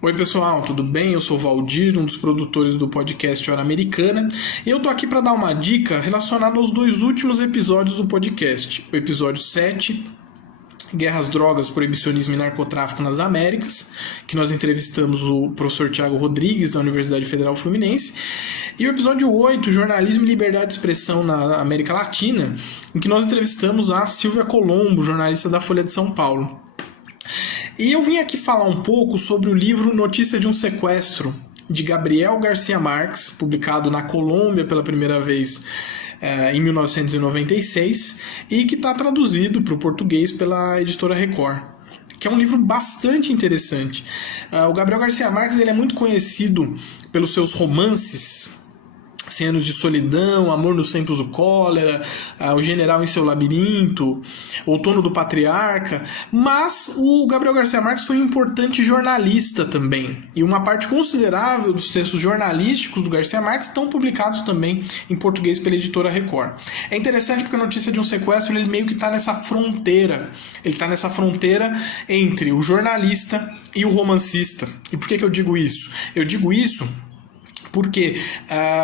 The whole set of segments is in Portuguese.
Oi pessoal, tudo bem? Eu sou o Valdir, um dos produtores do podcast Hora Americana, e eu tô aqui para dar uma dica relacionada aos dois últimos episódios do podcast. O episódio 7, Guerras, Drogas, Proibicionismo e Narcotráfico nas Américas, que nós entrevistamos o professor Tiago Rodrigues, da Universidade Federal Fluminense, e o episódio 8, Jornalismo e Liberdade de Expressão na América Latina, em que nós entrevistamos a Silvia Colombo, jornalista da Folha de São Paulo. E eu vim aqui falar um pouco sobre o livro Notícia de um Sequestro, de Gabriel Garcia Marques, publicado na Colômbia pela primeira vez em 1996, e que está traduzido para o português pela editora Record, que é um livro bastante interessante. O Gabriel Garcia Marques ele é muito conhecido pelos seus romances, 100 Anos de Solidão, Amor nos Tempos do Cólera, O General em Seu Labirinto, Outono do Patriarca, mas o Gabriel Garcia Marques foi um importante jornalista também, e uma parte considerável dos textos jornalísticos do Garcia Marques estão publicados também em português pela editora Record. É interessante porque a Notícia de um Sequestro ele meio que está nessa fronteira, entre o jornalista e o romancista. E por que eu digo isso? Eu digo isso porque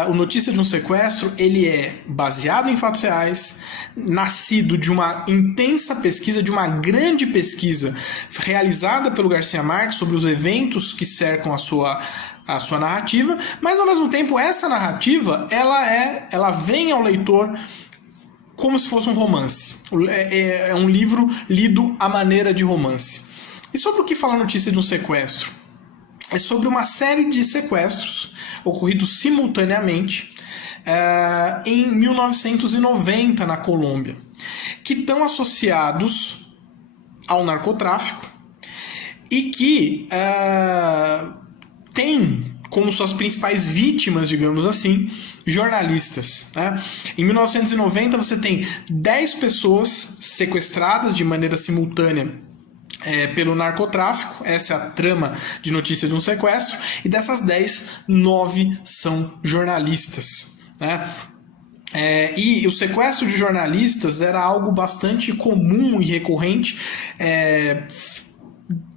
o Notícia de um Sequestro ele é baseado em fatos reais, nascido de uma intensa pesquisa, de uma grande pesquisa realizada pelo Garcia Marques sobre os eventos que cercam a sua narrativa, mas ao mesmo tempo essa narrativa ela vem ao leitor como se fosse um romance. É um livro lido à maneira de romance. E sobre o que fala a Notícia de um Sequestro? É sobre uma série de sequestros ocorridos simultaneamente em 1990 na Colômbia, que estão associados ao narcotráfico e que tem como suas principais vítimas, digamos assim, jornalistas. Né? Em 1990 você tem 10 pessoas sequestradas de maneira simultânea pelo narcotráfico, essa é a trama de Notícia de um Sequestro, e dessas 10, 9 são jornalistas. Né? E o sequestro de jornalistas era algo bastante comum e recorrente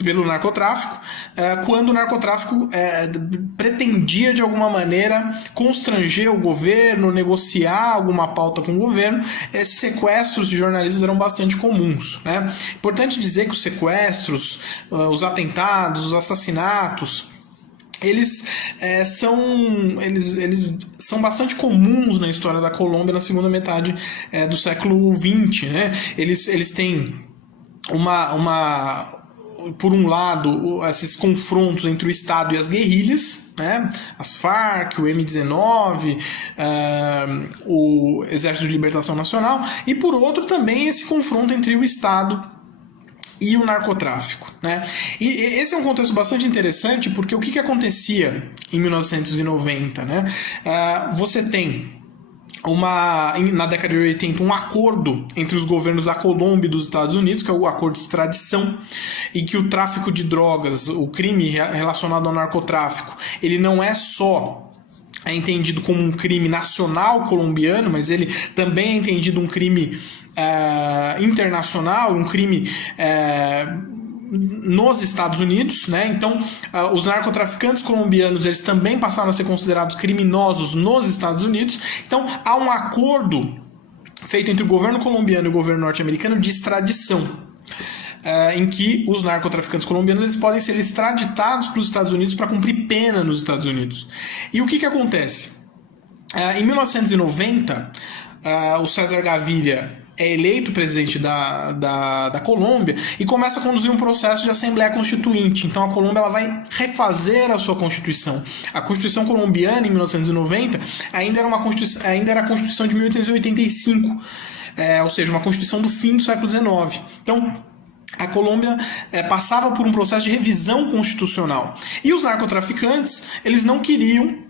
pelo narcotráfico, quando o narcotráfico pretendia de alguma maneira constranger o governo, negociar alguma pauta com o governo. Esses sequestros de jornalistas eram bastante comuns, né? Importante dizer que os sequestros, os atentados, os assassinatos, eles são bastante comuns na história da Colômbia na segunda metade do século XX, né? Eles têm por um lado, esses confrontos entre o Estado e as guerrilhas, né? As Farc, o M-19, o Exército de Libertação Nacional, e por outro também esse confronto entre o Estado e o narcotráfico. Né? E esse é um contexto bastante interessante porque o que acontecia em 1990? Né? Você tem na década de 80 um acordo entre os governos da Colômbia e dos Estados Unidos, que é o acordo de extradição, em que o tráfico de drogas, o crime relacionado ao narcotráfico, ele não é só entendido como um crime nacional colombiano, mas ele também é entendido um crime internacional, um crime nos Estados Unidos, né? Então, os narcotraficantes colombianos eles também passaram a ser considerados criminosos nos Estados Unidos. Então, há um acordo feito entre o governo colombiano e o governo norte-americano de extradição, em que os narcotraficantes colombianos eles podem ser extraditados para os Estados Unidos para cumprir pena nos Estados Unidos. E o que acontece? Em 1990, o César Gaviria é eleito presidente da Colômbia e começa a conduzir um processo de Assembleia Constituinte. Então a Colômbia ela vai refazer a sua Constituição. A Constituição colombiana, em 1990, ainda era a Constituição de 1885, ou seja, uma Constituição do fim do século XIX. Então a Colômbia passava por um processo de revisão constitucional. E os narcotraficantes eles não queriam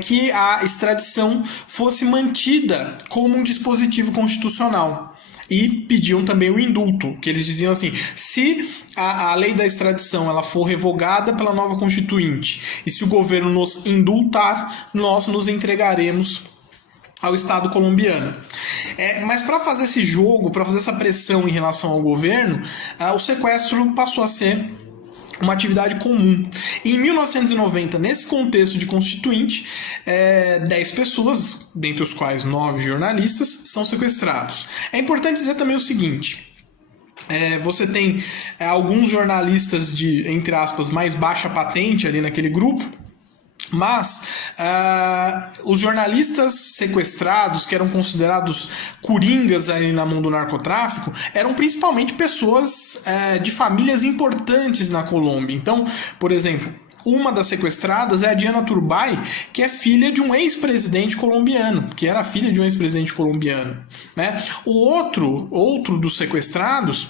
que a extradição fosse mantida como um dispositivo constitucional. E pediam também o indulto, que eles diziam assim, se a lei da extradição ela for revogada pela nova Constituinte, e se o governo nos indultar, nós nos entregaremos ao Estado colombiano. Mas para fazer esse jogo, para fazer essa pressão em relação ao governo, o sequestro passou a ser uma atividade comum. E em 1990, nesse contexto de constituinte, 10 pessoas, dentre os quais 9 jornalistas, são sequestrados. É importante dizer também o seguinte: você tem alguns jornalistas de, entre aspas, mais baixa patente ali naquele grupo, mas os jornalistas sequestrados, que eram considerados coringas ali na mão do narcotráfico, eram principalmente pessoas de famílias importantes na Colômbia. Então, por exemplo, uma das sequestradas é a Diana Turbay, que é filha de um ex-presidente colombiano, que era filha de um ex-presidente colombiano, né? O outro dos sequestrados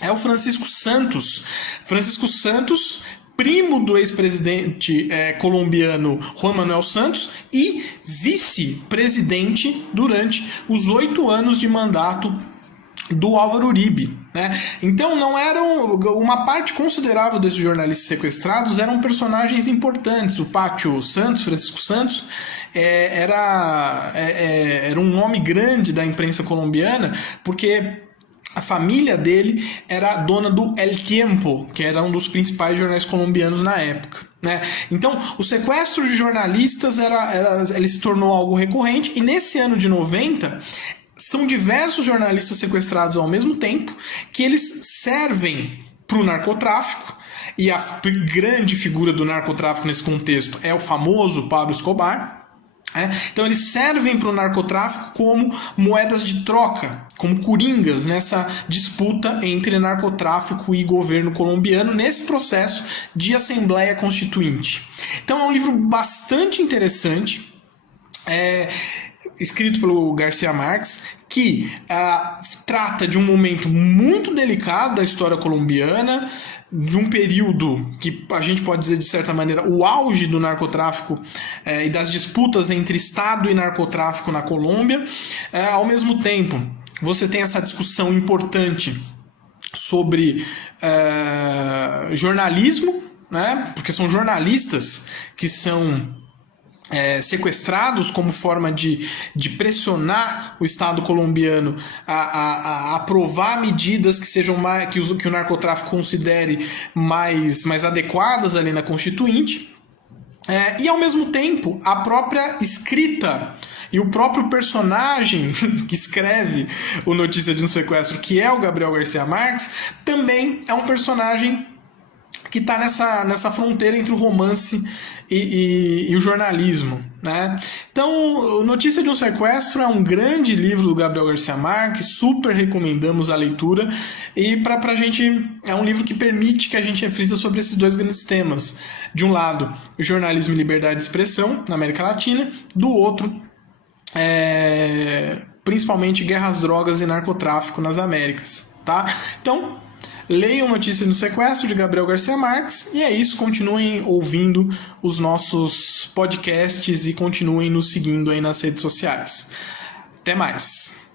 é o Francisco Santos. Francisco Santos, primo do ex-presidente colombiano Juan Manuel Santos e vice-presidente durante os 8 anos de mandato do Álvaro Uribe, né? Então não eram, uma parte considerável desses jornalistas sequestrados eram personagens importantes. O Pátio Santos, Francisco Santos, era um nome grande da imprensa colombiana, porque a família dele era dona do El Tiempo, que era um dos principais jornais colombianos na época, né? Então, o sequestro de jornalistas ele se tornou algo recorrente, e nesse ano de 90, são diversos jornalistas sequestrados ao mesmo tempo, que eles servem para o narcotráfico, e a grande figura do narcotráfico nesse contexto é o famoso Pablo Escobar. Então eles servem para o narcotráfico como moedas de troca, como coringas nessa disputa entre narcotráfico e governo colombiano, nesse processo de Assembleia Constituinte. Então é um livro bastante interessante, escrito pelo Garcia Marques, que trata de um momento muito delicado da história colombiana, de um período que a gente pode dizer, de certa maneira, o auge do narcotráfico e das disputas entre Estado e narcotráfico na Colômbia. Ao mesmo tempo, você tem essa discussão importante sobre jornalismo, né? Porque são jornalistas que são sequestrados como forma de pressionar o Estado colombiano a aprovar medidas que sejam que o narcotráfico considere mais adequadas ali na Constituinte. E ao mesmo tempo a própria escrita e o próprio personagem que escreve o Notícia de um Sequestro, que é o Gabriel Garcia Marques, também é um personagem que está nessa fronteira entre o romance e o jornalismo, né? Então, Notícia de um Sequestro é um grande livro do Gabriel Garcia Marques, super recomendamos a leitura, e para a gente é um livro que permite que a gente reflita sobre esses dois grandes temas. De um lado, o jornalismo e liberdade de expressão na América Latina, do outro, principalmente guerra às drogas e narcotráfico nas Américas, tá? Então, leiam Notícia do Sequestro, de Gabriel Garcia Marques, e é isso, continuem ouvindo os nossos podcasts e continuem nos seguindo aí nas redes sociais. Até mais!